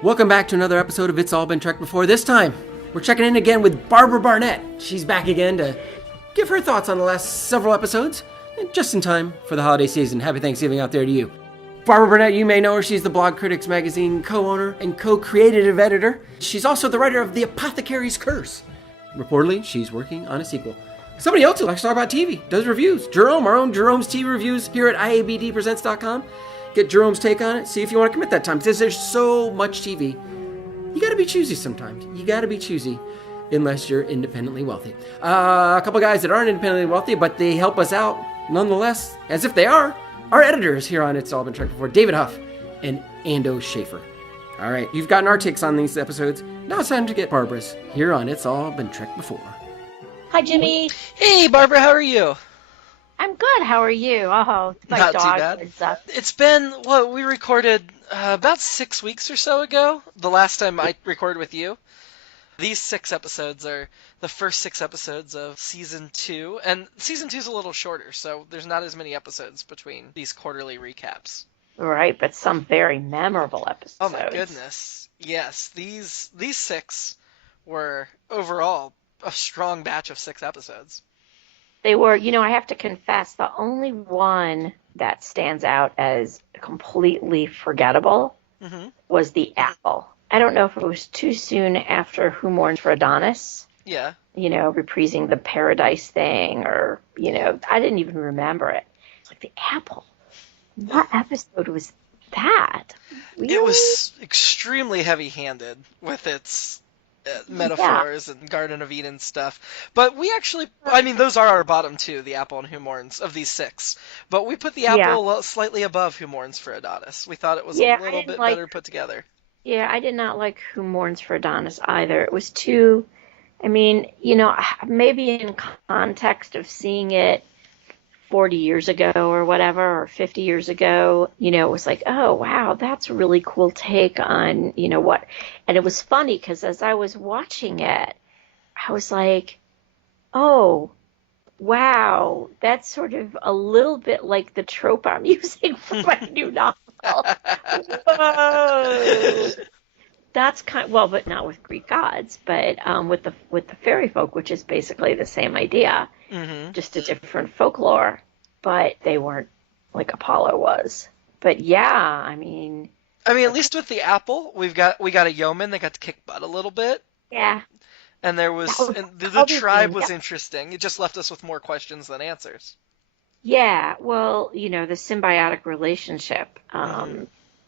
Welcome back to another episode of It's All Been Trek Before. This time, we're checking in again with Barbara Barnett. She's back again to give her thoughts on the last several episodes, and just in time for the holiday season. Happy Thanksgiving out there to you. Barbara Barnett, you may know her. She's the Blog Critics magazine co-owner and co-creative editor. She's also the writer of The Apothecary's Curse. Reportedly, she's working on a sequel. Somebody else who likes to talk about TV, does reviews. Jerome, our own Jerome's TV reviews here at IABDpresents.com. Get Jerome's take on it. See if you want to commit that time. Because there's so much TV. You got to be choosy sometimes. You got to be choosy unless you're independently wealthy. A couple guys that aren't independently wealthy, but they help us out nonetheless, as if they are. Our editors here on It's All Been Trek Before, David Huff and Ando Schaefer. All right, you've gotten our takes on these episodes. Now it's time to get Barbara's here on It's All Been Trek Before. Hi, Jimmy. Hey, Barbara, how are you? I'm good. How are you? Oh, my Not dog too is bad. It's been, we recorded about 6 weeks or so ago, the last time I recorded with you. These 6 episodes are the first 6 episodes of Season 2, and Season 2 is a little shorter, so there's not as many episodes between these quarterly recaps. Right, but some very memorable episodes. Oh my goodness. Yes, these 6 were overall a strong batch of 6 episodes. They were, I have to confess, the only one that stands out as completely forgettable was the apple. I don't know if it was too soon after Who Mourns for Adonis. Yeah. Reprising the Paradise thing, or, I didn't even remember it. It's like the apple. What episode was that? Really? It was extremely heavy-handed with its metaphors and Garden of Eden stuff. But we actually, those are our bottom 2, the apple and Who Mourns, of these 6. But we put the apple slightly above Who Mourns for Adonis. We thought it was a little bit better put together. Yeah, I did not like Who Mourns for Adonis either. It was too, maybe in context of seeing it 40 years ago or whatever, or 50 years ago, it was like, oh, wow, that's a really cool take on, what. And it was funny because as I was watching it, I was like, oh, wow, that's sort of a little bit like the trope I'm using for my new novel. Whoa. That's but not with Greek gods, but with the fairy folk, which is basically the same idea, just a different folklore. But they weren't like Apollo was. But yeah, at least with the apple, we got a yeoman that got to kick butt a little bit. Yeah. And the tribe was interesting. It just left us with more questions than answers. Yeah, well, the symbiotic relationship.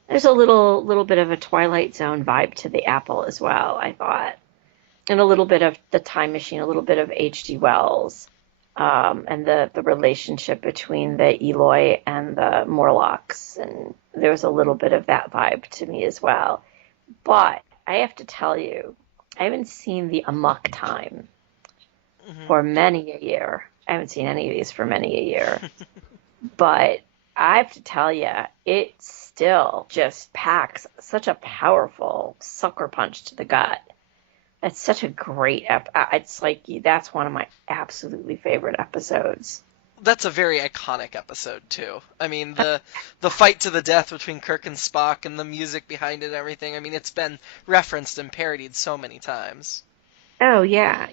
There's a little bit of a Twilight Zone vibe to the apple as well, I thought. And a little bit of the Time Machine, a little bit of H.G. Wells, and the relationship between the Eloi and the Morlocks. And there was a little bit of that vibe to me as well. But I have to tell you, I haven't seen the Amok Time for many a year. I haven't seen any of these for many a year. But I have to tell you, it still just packs such a powerful sucker punch to the gut. It's such a great it's like that's one of my absolutely favorite episodes. That's a very iconic episode too. The fight to the death between Kirk and Spock and the music behind it and everything. It's been referenced and parodied so many times. Oh yeah.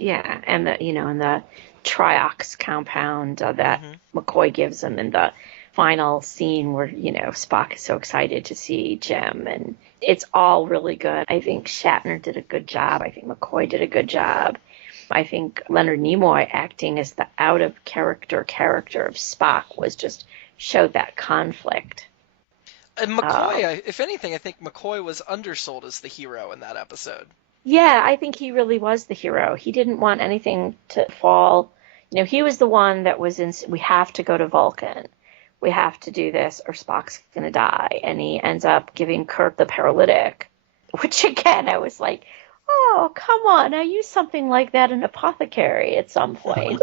And the triox compound that McCoy gives him in the final scene where, Spock is so excited to see Jim, and it's all really good. I think Shatner did a good job. I think McCoy did a good job. I think Leonard Nimoy acting as the out-of-character character of Spock showed that conflict. And McCoy, if anything, I think McCoy was undersold as the hero in that episode. Yeah, I think he really was the hero. He didn't want anything to fall. He was the one that was we have to go to Vulcan. We have to do this or Spock's going to die. And he ends up giving Kirk the paralytic, which again, I was like, oh, come on. I used something like that in Apothecary at some point.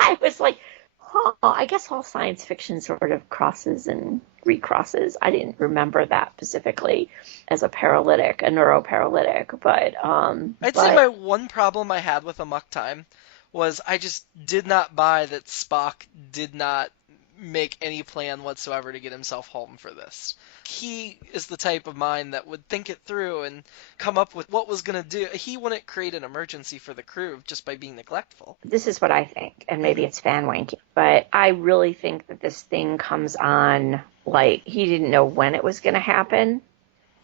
I was like, oh, I guess all science fiction sort of crosses and recrosses. I didn't remember that specifically as a paralytic, a neuroparalytic, but I'd say my one problem I had with Amok Time was I just did not buy that Spock did not make any plan whatsoever to get himself home for this. He is the type of mind that would think it through and come up with what was going to do. He wouldn't create an emergency for the crew just by being neglectful. This is what I think, and maybe it's fan wanking, but I really think that this thing comes on like he didn't know when it was going to happen.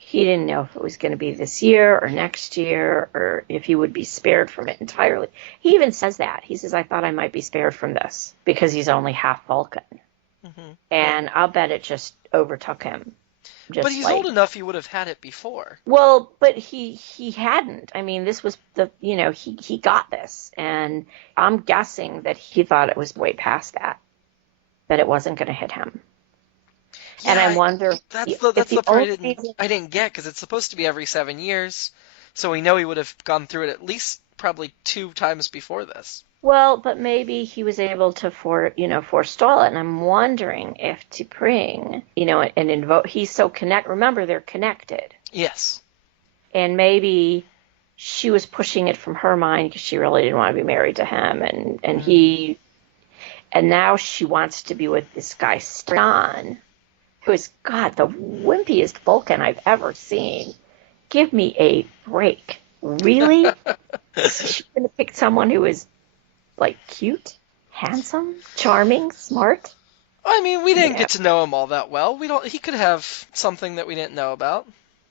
He didn't know if it was going to be this year or next year or if he would be spared from it entirely. He even says that. He says, I thought I might be spared from this because he's only half Vulcan. Mm-hmm. And I'll bet it just overtook him. But he's old enough he would have had it before. Well, but he hadn't. I mean, this was he got this. And I'm guessing that he thought it was way past that it wasn't going to hit him. Yeah, and I wonder... That's the part I didn't get, because it's supposed to be every 7 years. So we know he would have gone through it at least probably 2 times before this. Well, but maybe he was able to forestall it, and I'm wondering if T'Pring, and invoke, he's so remember they're connected. Yes. And maybe she was pushing it from her mind because she really didn't want to be married to him, and now she wants to be with this guy, Stan, who is, God, the wimpiest Vulcan I've ever seen. Give me a break. Really? She's going to pick someone who is like cute, handsome, charming, smart. I mean, we didn't get to know him all that well. He could have something that we didn't know about.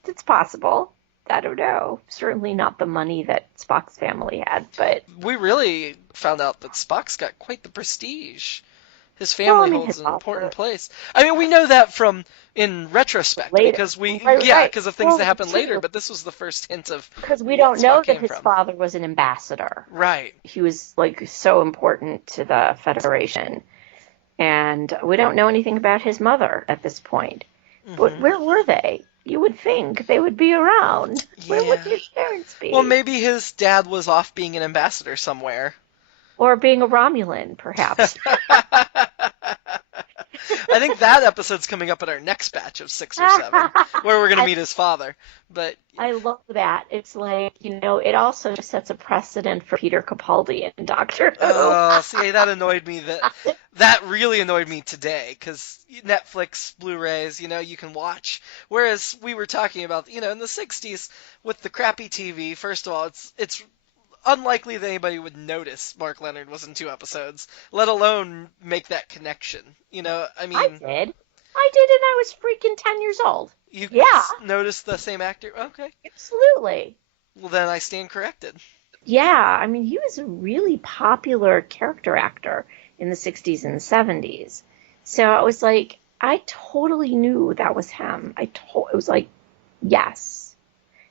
It's possible. I don't know. Certainly not the money that Spock's family had, but we really found out that Spock's got quite the prestige. His family holds an important place. I mean, we know that from in retrospect later. Because because of things that happened later. But this was the first hint of because we don't know that his father was an ambassador. Right. He was like so important to the Federation, and we don't know anything about his mother at this point. Mm-hmm. But where were they? You would think they would be around. Yeah. Where would his parents be? Well, maybe his dad was off being an ambassador somewhere. Or being a Romulan, perhaps. I think that episode's coming up in our next batch of 6 or 7, where we're going to meet his father. But I love that. It's like, it also sets a precedent for Peter Capaldi in Doctor Who. Oh, see, that annoyed me. That really annoyed me today, because Netflix, Blu-rays, you can watch. Whereas we were talking about, in the 60s, with the crappy TV, first of all, it's unlikely that anybody would notice Mark Lenard was in 2 episodes, let alone make that connection. I mean, I did, and I was freaking 10 years old. You noticed the same actor? Okay. Absolutely. Well, then I stand corrected. Yeah, I mean, he was a really popular character actor in the 60s and 70s. So I was like, I totally knew that was him. It was like, yes.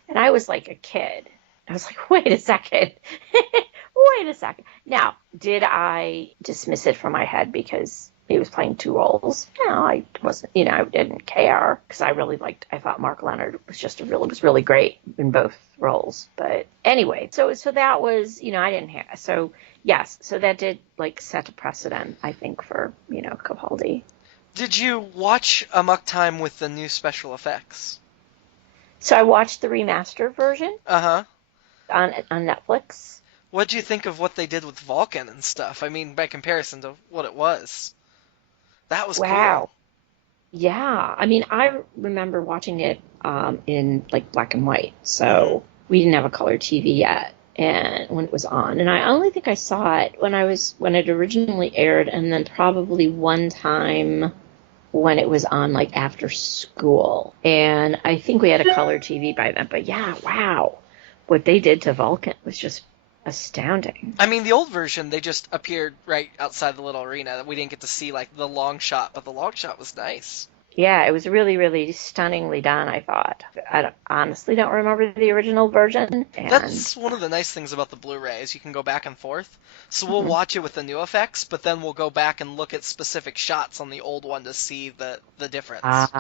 And I was like a kid. I was like, wait a second. Wait a second. Now, did I dismiss it from my head because he was playing 2 roles? No, I wasn't, I didn't care because I thought Mark Lenard was really great in both roles. But anyway, so that was, I didn't have, so yes, so that did set a precedent, I think, for, Capaldi. Did you watch Amok Time with the new special effects? So I watched the remastered version. Uh-huh. On Netflix. What do you think of what they did with Vulcan and stuff? I mean, by comparison to what it was. That was cool. Yeah. I mean, I remember watching it in black and white. So we didn't have a color TV yet and when it was on. And I only think I saw it when it originally aired, and then probably one time when it was on after school. And I think we had a color TV by then. But yeah, wow. What they did to Vulcan was just astounding. I mean, the old version, they just appeared right outside the little arena. We didn't get to see the long shot, but the long shot was nice. Yeah, it was really, really stunningly done, I thought. I honestly don't remember the original version. That's one of the nice things about the Blu-ray is you can go back and forth. So we'll watch it with the new effects, but then we'll go back and look at specific shots on the old one to see the difference.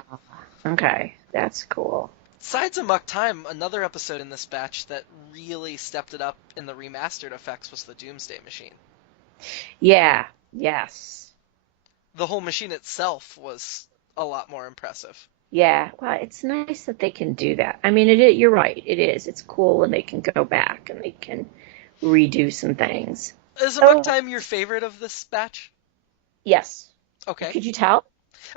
Okay, that's cool. Besides Amok Time, another episode in this batch that really stepped it up in the remastered effects was the Doomsday Machine. Yeah, yes. The whole machine itself was a lot more impressive. Yeah, well, it's nice that they can do that. I mean, you're right, it is. It's cool when they can go back and they can redo some things. Is Amok Time your favorite of this batch? Yes. Okay. Could you tell?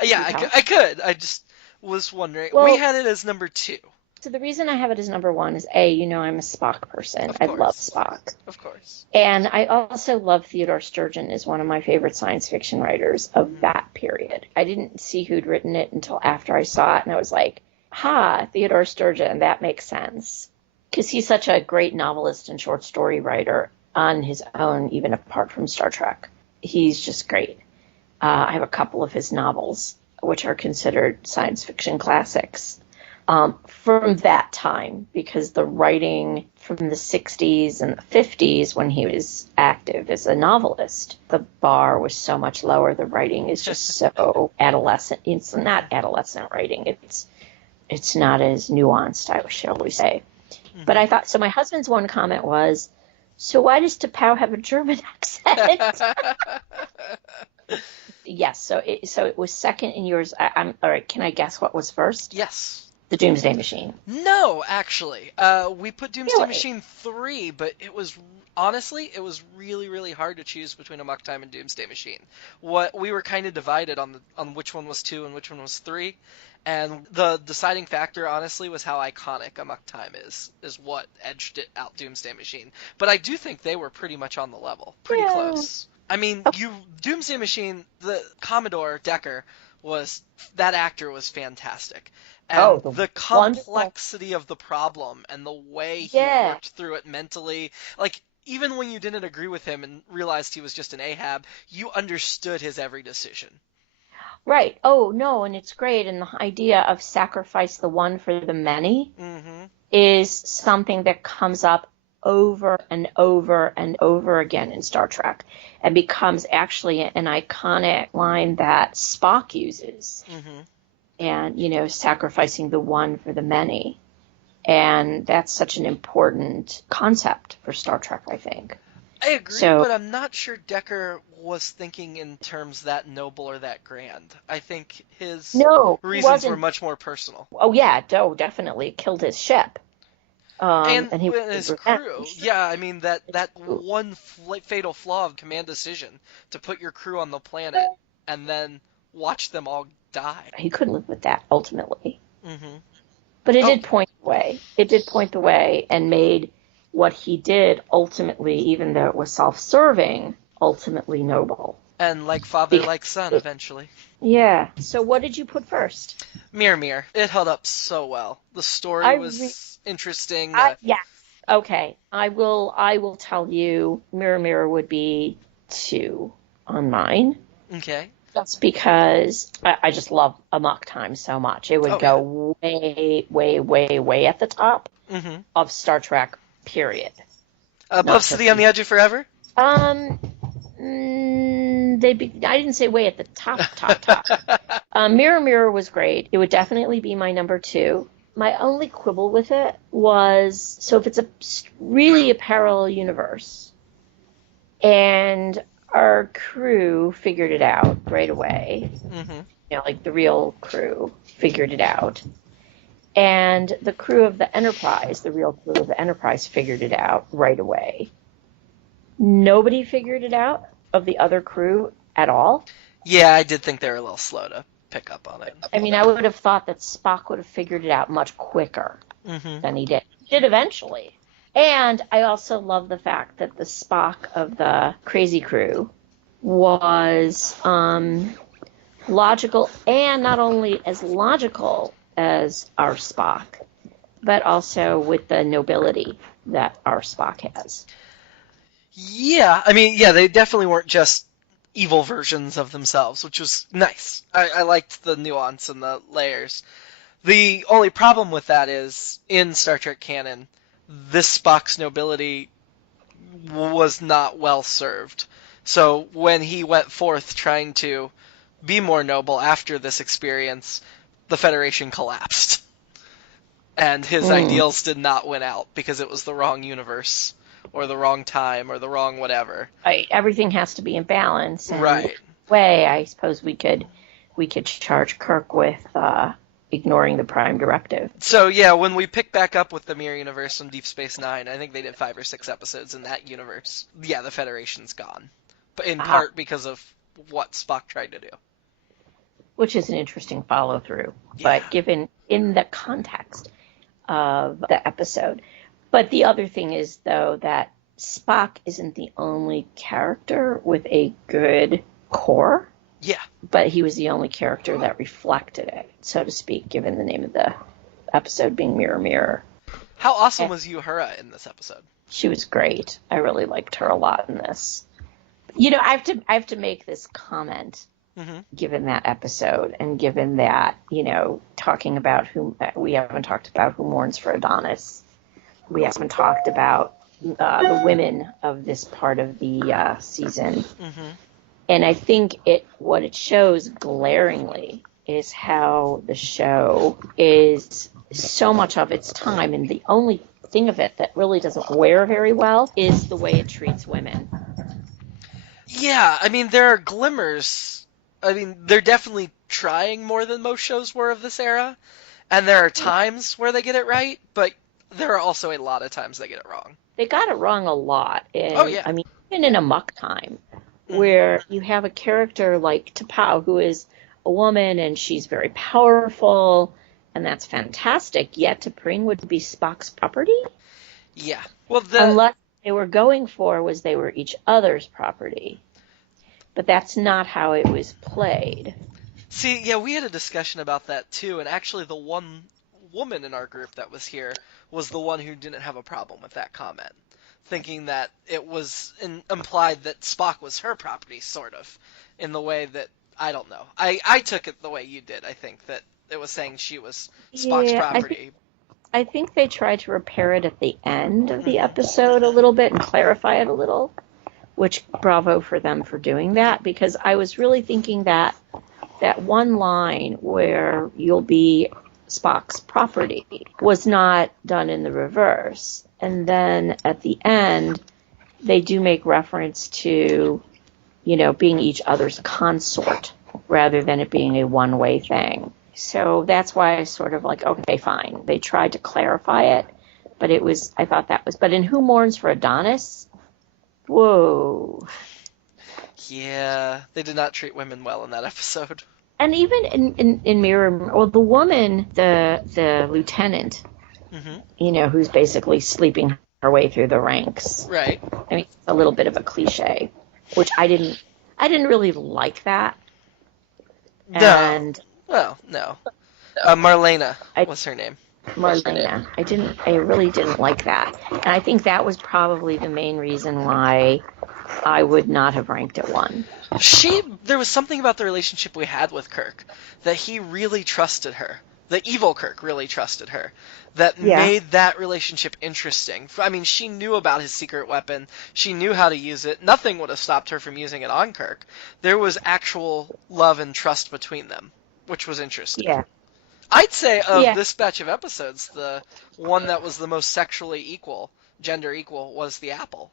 Yeah, I could. I just was wondering. We Well, had it as number 2. so the reason I have it as number one is A, I'm a Spock person. Of I love course. Spock. Of course. And I also love Theodore Sturgeon as one of my favorite science fiction writers of that period. I didn't see who'd written it until after I saw it, and I was like, Theodore Sturgeon, that makes sense. Because he's such a great novelist and short story writer on his own, even apart from Star Trek. He's just great. I have a couple of his novels, which are considered science fiction classics. From that time, because the writing from the 60s and the 50s, when he was active as a novelist, the bar was so much lower. The writing is just so adolescent. It's not adolescent writing. It's not as nuanced, shall we say. Mm-hmm. But I thought, so my husband's one comment was, so why does T'Pau have a German accent? Yes, so it was second in yours. All right, can I guess what was first? Yes. The Doomsday Machine. No, actually. We put Doomsday Machine 3, but it was really, really hard to choose between Amok Time and Doomsday Machine. We were kind of divided on which one was 2 and which one was 3, and the deciding factor, honestly, was how iconic Amok Time is what edged it out Doomsday Machine. But I do think they were pretty much on the level. Pretty close. I mean, Doomsday Machine, the Commodore Decker that actor was fantastic. And the complexity of the problem and the way he worked through it mentally, like, even when you didn't agree with him and realized he was just an Ahab, you understood his every decision. Right. Oh, no, and it's great. And the idea of sacrifice the one for the many is something that comes up over and over and over again in Star Trek and becomes actually an iconic line that Spock uses. And, sacrificing the one for the many. And that's such an important concept for Star Trek, I think. I agree, but I'm not sure Decker was thinking in terms that noble or that grand. I think his reasons were much more personal. Oh, yeah, definitely. It killed his ship. And his crew. Yeah, I mean, that one fatal flaw of command decision to put your crew on the planet and then watch them all die. He couldn't live with that, ultimately. But it did point the way. It did point the way and made what he did ultimately, even though it was self-serving, ultimately noble. And like father, like son, eventually. Yeah. So what did you put first? Mirror, Mirror. It held up so well. The story was interesting. Yeah. Okay. I will tell you, Mirror, Mirror would be 2 on mine. Okay. Just because I just love Amok Time so much. It would go way, way, way, way at the top of Star Trek, period. Above City on the Edge of Forever? I didn't say way at the top. Mirror, Mirror was great. It would definitely be my number 2. My only quibble with it was, so if it's really a parallel universe, and our crew figured it out right away. Like the real crew figured it out. And the crew of the Enterprise, the real crew of the Enterprise figured it out right away. Nobody figured it out of the other crew at all. Yeah, I did think they were a little slow to pick up on it. I mean, I would have thought that Spock would have figured it out much quicker than he did. He did eventually. And I also love the fact that the Spock of the Crazy Crew was logical, and not only as logical as our Spock, but also with the nobility that our Spock has. Yeah, I mean, they definitely weren't just evil versions of themselves, which was nice. I liked the nuance and the layers. The only problem with that is, in Star Trek canon, this Spock's nobility was not well served. So when he went forth trying to be more noble after this experience, the Federation collapsed. And his ideals did not win out because it was the wrong universe, or the wrong time, or the wrong whatever. Right. Everything has to be in balance. And right. Way, I suppose we could charge Kirk with ignoring the Prime Directive. So yeah, when we pick back up with the Mirror Universe from Deep Space Nine, I think they did 5 or 6 episodes in that universe. Yeah, the Federation's gone, but in part because of what Spock tried to do. which is an interesting follow through, Yeah. but given in the context of the episode. But the other thing is, though, that Spock isn't the only character with a good core. Yeah. But he was the only character that reflected it, so to speak, given the name of the episode being Mirror Mirror. How awesome was Uhura in this episode? She was great. I really liked her a lot in this. You know, I have to make this comment, given that episode, and given that, you know, talking about we haven't talked about Who Mourns for Adonis. We haven't talked about the women of this part of the season. And I think what it shows glaringly is how the show is so much of its time, and the only thing of it that really doesn't wear very well is the way it treats women. Yeah, I mean, there are glimmers. I mean, they're definitely trying more than most shows were of this era, and there are times where they get it right, but there are also a lot of times they get it wrong. They got it wrong a lot. And, Oh, yeah. I mean, even in Amok Time, where you have a character like T'Pau, who is a woman and she's very powerful, and that's fantastic, yet T'Pring would be Spock's property? Yeah. Well, Unless they were going for was they were each other's property. But that's not how it was played. See, yeah, we had a discussion about that too, and actually the one woman in our group that was here was the one who didn't have a problem with that comment, thinking that it was implied that Spock was her property, sort of, in the way that, I don't know. I took it the way you did, I think, that it was saying she was Spock's property. I think they tried to repair it at the end of the episode a little bit and clarify it a little, which bravo for them for doing that, because I was really thinking that that one line where you'll be Spock's property was not done in the reverse. And then at the end, they do make reference to, you know, being each other's consort rather than it being a one-way thing. So that's why I sort of like, okay, fine. They tried to clarify it, but I thought that was, but in Who Mourns for Adonis, whoa. Yeah, they did not treat women well in that episode. And even in Mirror, well, the woman, the lieutenant, you know, who's basically sleeping her way through the ranks. Right. I mean, it's a little bit of a cliche, which I didn't really like that. No. And Well, no. Marlena was her name. Marlena, I really didn't like that. And I think that was probably the main reason why I would not have ranked it 1. There was something about the relationship we had with Kirk that he really trusted her. The evil Kirk really trusted her. That made that relationship interesting. I mean, she knew about his secret weapon. She knew how to use it. Nothing would have stopped her from using it on Kirk. There was actual love and trust between them, which was interesting. Yeah. I'd say of this batch of episodes, the one that was the most sexually equal, gender equal, was the apple.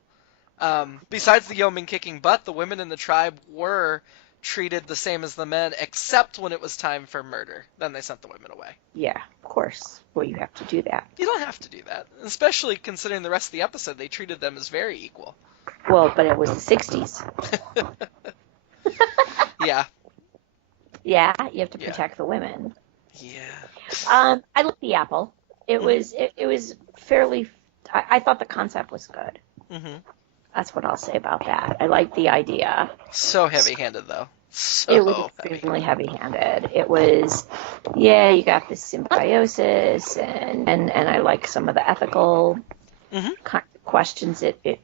Besides the yeomen kicking butt, the women in the tribe were treated the same as the men, except when it was time for murder. Then they sent the women away. Yeah, of course. Well, you have to do that. You don't have to do that, especially considering the rest of the episode. They treated them as very equal. Well, but it was the 60s. Yeah. Yeah, you have to protect the women. Yeah. I like the apple. It was fairly. I thought the concept was good. That's what I'll say about that. I like the idea. So heavy-handed, though. It was extremely heavy-handed. It was, you got this symbiosis, and I like some of the ethical kind of questions it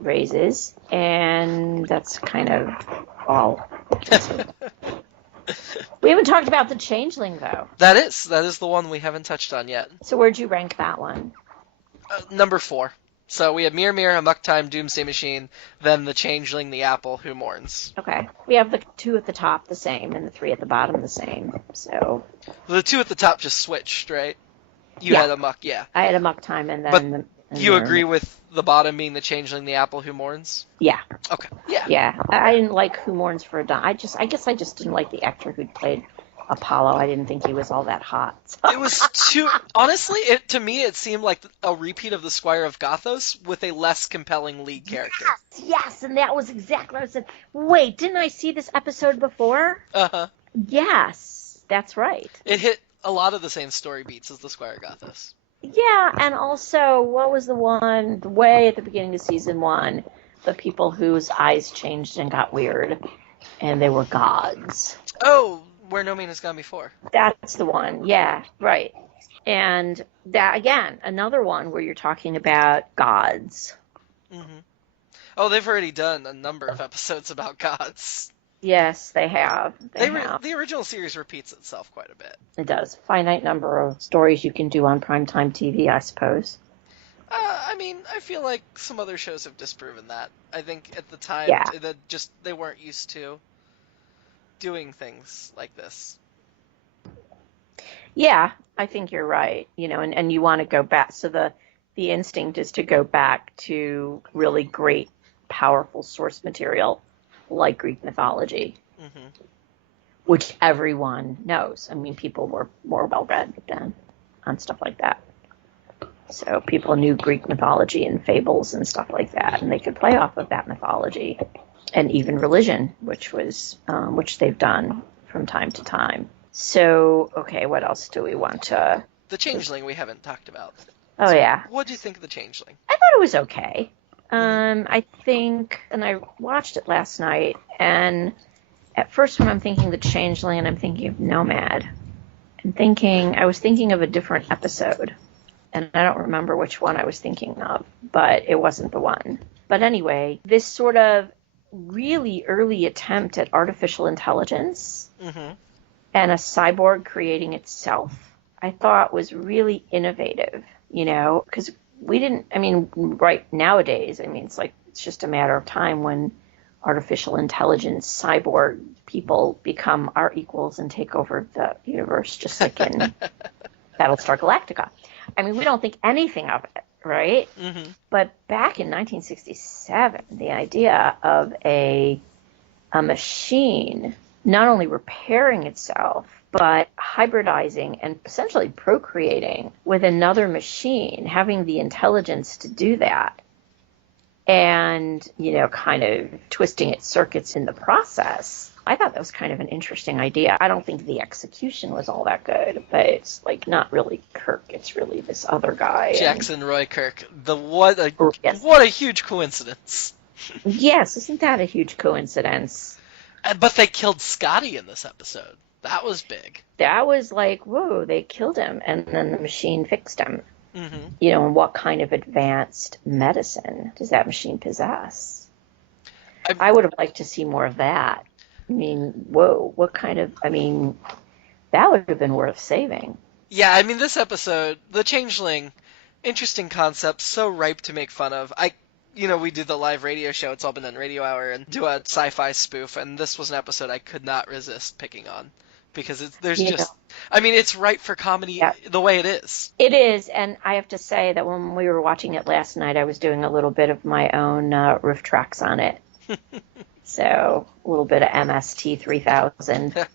raises, and that's kind of all. We haven't talked about the Changeling, though. That is the one we haven't touched on yet. So where'd you rank that one? Number 4. So we have Mirror Mirror, Amok Time, Doomsday Machine, then the Changeling, the Apple, Who Mourns. Okay. We have the 2 at the top the same, and the 3 at the bottom the same. So The 2 at the top just switched, right? You had Amok, yeah. I had Amok Time, and then You agree with the bottom being the Changeling, the Apple, Who Mourns? Yeah. Okay. Yeah. Yeah. I didn't like Who Mourns for Adonis. I guess I just didn't like the actor who'd played Apollo. I didn't think he was all that hot. So. It was too... Honestly, to me, it seemed like a repeat of the Squire of Gothos with a less compelling lead character. Yes, and that was exactly what I said. Wait, didn't I see this episode before? Uh-huh. Yes, that's right. It hit a lot of the same story beats as the Squire got this. Yeah, and also, what was the one way at the beginning of season one? The people whose eyes changed and got weird, and they were gods. Oh, Where No Man Has Gone Before. That's the one. Yeah, right. And that, again, another one where you're talking about gods. Mm-hmm. Oh, they've already done a number of episodes about gods. Yes, they have. They have. The original series repeats itself quite a bit. It does. Finite number of stories you can do on primetime TV, I suppose. I mean, I feel like some other shows have disproven that. I think at the time, Yeah. that just they weren't used to doing things like this. Yeah, I think you're right. And you want to go back. So the instinct is to go back to really great, powerful source material like Greek mythology, Mm-hmm. which everyone knows. I mean, people were more well-read then on stuff like that. So people knew Greek mythology and fables and stuff like that, and they could play off of that mythology, and even religion, which they've done from time to time. So, okay, what else do we want to... The Changeling we haven't talked about. Oh, yeah. What do you think of The Changeling? I thought it was okay. I think, and I watched it last night, and at first when I'm thinking The Changeling and I'm thinking of Nomad, I was thinking of a different episode, and I don't remember which one I was thinking of, but it wasn't the one. But anyway, this sort of really early attempt at artificial intelligence Mm-hmm. and a cyborg creating itself, I thought was really innovative, because right nowadays, it's just a matter of time when artificial intelligence cyborg people become our equals and take over the universe, just like in Battlestar Galactica. We don't think anything of it, right? Mm-hmm. But back in 1967, the idea of a machine not only repairing itself, but hybridizing and essentially procreating with another machine, having the intelligence to do that, and, kind of twisting its circuits in the process. I thought that was kind of an interesting idea. I don't think the execution was all that good, but it's not really Kirk. It's really this other guy. Jackson Roy Kirk. What a huge coincidence. Yes, isn't that a huge coincidence? But they killed Scotty in this episode. That was big. That was like, whoa, they killed him, and then the machine fixed him. Mm-hmm. And what kind of advanced medicine does that machine possess? I would have liked to see more of that. Whoa, what kind of, that would have been worth saving. Yeah, this episode, The Changeling, interesting concept, so ripe to make fun of. We do the live radio show, It's All Been Done Radio Hour, and do a sci-fi spoof, and this was an episode I could not resist picking on. Because it's right for comedy the way it is. It is, and I have to say that when we were watching it last night, I was doing a little bit of my own riff tracks on it. So, a little bit of MST 3000.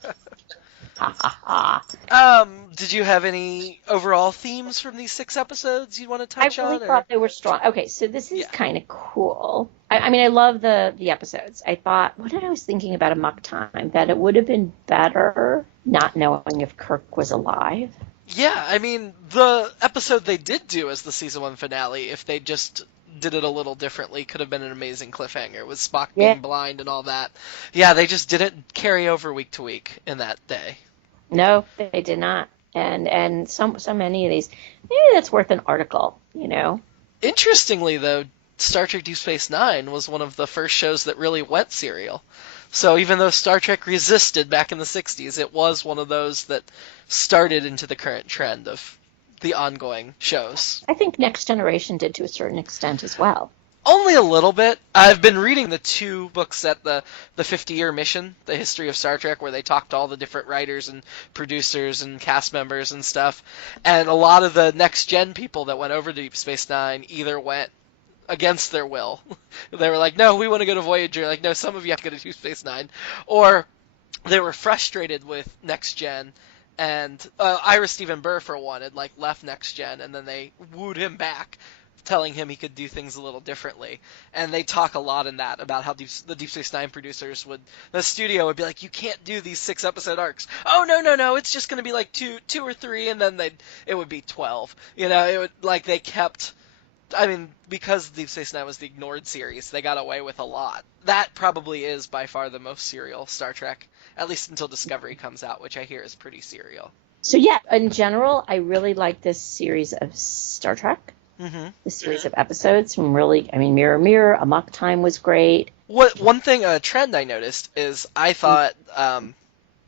Ha ha ha. Did you have any overall themes from these 6 episodes you want to touch on? I really thought they were strong. Okay, so this is kind of cool. I love the episodes. I thought, what I was thinking about Amok Time, that it would have been better not knowing if Kirk was alive. Yeah, the episode they did do as the season 1 finale, if they just did it a little differently, could have been an amazing cliffhanger with Spock being blind and all that. Yeah, they just didn't carry over week to week in that day. No, they did not. And so many of these, maybe that's worth an article, Interestingly, though, Star Trek Deep Space Nine was one of the first shows that really went serial. So even though Star Trek resisted back in the 60s, it was one of those that started into the current trend of the ongoing shows. I think Next Generation did to a certain extent as well. Only a little bit. I've been reading the 2 books at the 50-year mission, the history of Star Trek, where they talked to all the different writers and producers and cast members and stuff. And a lot of the next-gen people that went over to Deep Space Nine either went against their will. They were like, no, we want to go to Voyager. Like, no, some of you have to go to Deep Space Nine. Or they were frustrated with next-gen. And Ira Steven Burr, for one, had left Next Gen, and then they wooed him back telling him he could do things a little differently. And they talk a lot in that about how the Deep Space Nine producers the studio would be like, you can't do these 6-episode arcs. Oh, no, it's just going to be like two or three, and then it would be 12. It would, like, they kept, I mean, because Deep Space Nine was the ignored series, they got away with a lot. That probably is by far the most serial Star Trek, at least until Discovery comes out, which I hear is pretty serial. So yeah, in general, I really like this series of Star Trek. Mm-hmm. The series of episodes. From really, I mean, Mirror Mirror, Amok Time was great. One thing, a trend I noticed is I thought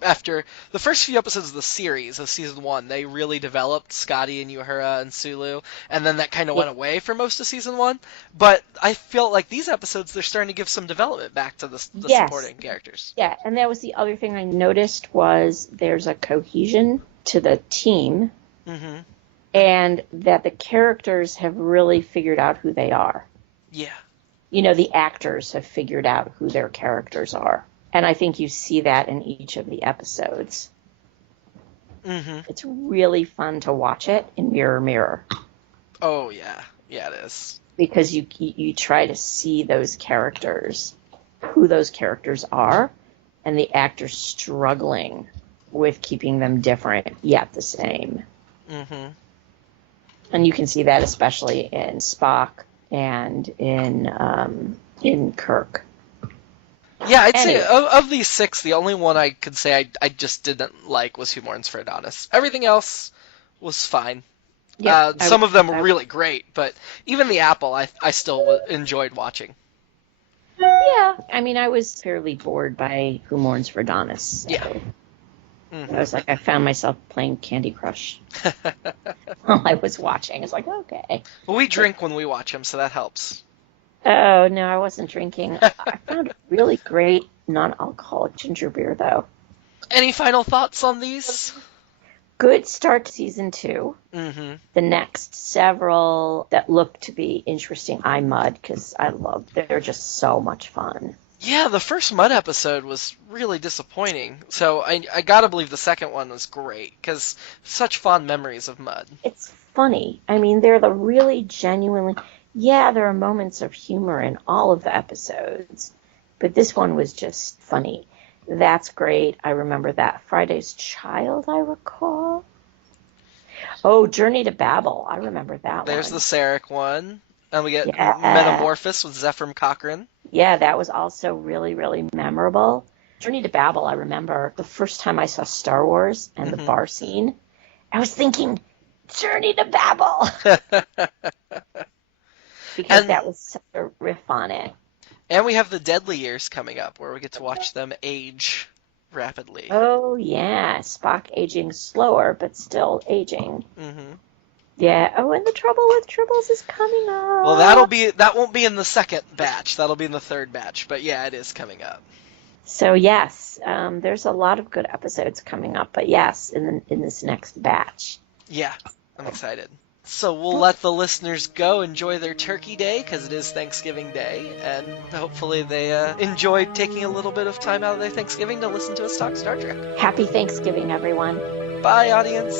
after the first few episodes of the series of season 1, they really developed Scotty and Uhura and Sulu, and then that kind of went away for most of season 1. But I feel like these episodes, they're starting to give some development back to the supporting characters. Yeah, and that was the other thing I noticed was there's a cohesion to the team, and that the characters have really figured out who they are. Yeah. The actors have figured out who their characters are. And I think you see that in each of the episodes. Mm-hmm. It's really fun to watch it in Mirror Mirror. Oh, yeah. Yeah, it is. Because you try to see those characters, who those characters are, and the actors struggling with keeping them different yet the same. Mm-hmm. And you can see that especially in Spock and in Kirk. Yeah, I'd say of these 6, the only one I could say I just didn't like was Who Mourns for Adonis. Everything else was fine. Yeah, some of them were really great, but even the Apple I still enjoyed watching. Yeah, I mean, I was fairly bored by Who Mourns for Adonis. So. Yeah. Mm-hmm. I was like, I found myself playing Candy Crush while I was watching. I was like, okay. Well, we drink when we watch them, so that helps. Oh, no, I wasn't drinking. I found a really great non-alcoholic ginger beer, though. Any final thoughts on these? Good start to season 2. Mm-hmm. The next several that look to be interesting, I Mud, because they're just so much fun. Yeah, the first Mud episode was really disappointing, so I gotta believe the second one was great, because such fond memories of Mud. It's funny. I mean, they're the really genuinely... Yeah, there are moments of humor in all of the episodes, but this one was just funny. That's great. I remember that. Friday's Child, I recall. Oh, Journey to Babel. I remember that There's one. the Sarek one. And we get Metamorphosis with Zephyr Cochrane. Yeah, that was also really, really memorable. Journey to Babel, I remember the first time I saw Star Wars and the bar scene, I was thinking, Journey to Babel! Because that was such a riff on it. And we have the Deadly Years coming up, where we get to watch them age rapidly. Oh, yeah. Spock aging slower, but still aging. Mm-hmm. Yeah. Oh, and the Trouble with Tribbles is coming up. Well, that won't be in the second batch. That'll be in the third batch. But yeah, it is coming up. So yes, there's a lot of good episodes coming up. But yes, in this next batch. Yeah, I'm excited. So we'll let the listeners go enjoy their Turkey Day, because it is Thanksgiving Day, and hopefully they enjoyed taking a little bit of time out of their Thanksgiving to listen to us talk Star Trek. Happy Thanksgiving, everyone. Bye, audience.